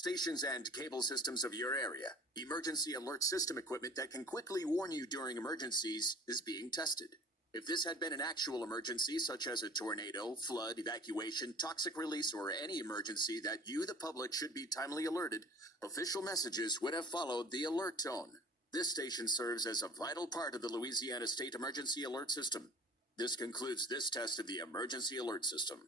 stations and cable systems of your area. Emergency alert system equipment that can quickly warn you during emergencies is being tested. If this had been an actual emergency, such as a tornado, flood, evacuation, toxic release, or any emergency that you, the public, should be timely alerted, official messages would have followed the alert tone. This station serves as a vital part of the Louisiana State Emergency Alert System. This concludes this test of the Emergency Alert System.